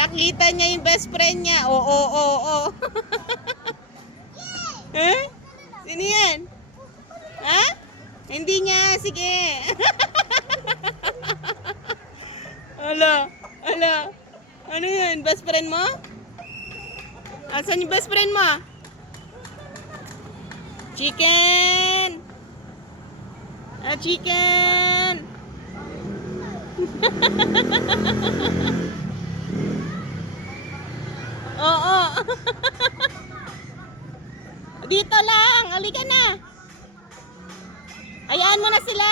Nakita niya yung best friend niya. Oo. Eh? Sino yan? Ha? Hindi niya. Sige. Ala. Ano yun? Best friend mo? Asan yung best friend mo? Chicken! Chicken! Oo. Dito lang. Halika na. Hayaan mo na sila.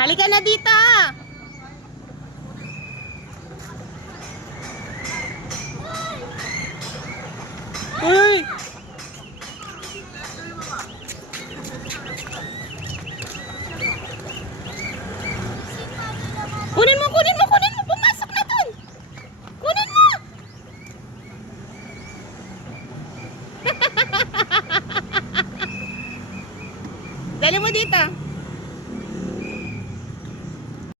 Halika na dito. Uy! Kunin mo. Pumasok na dun. Kunin mo. Dali mo dito.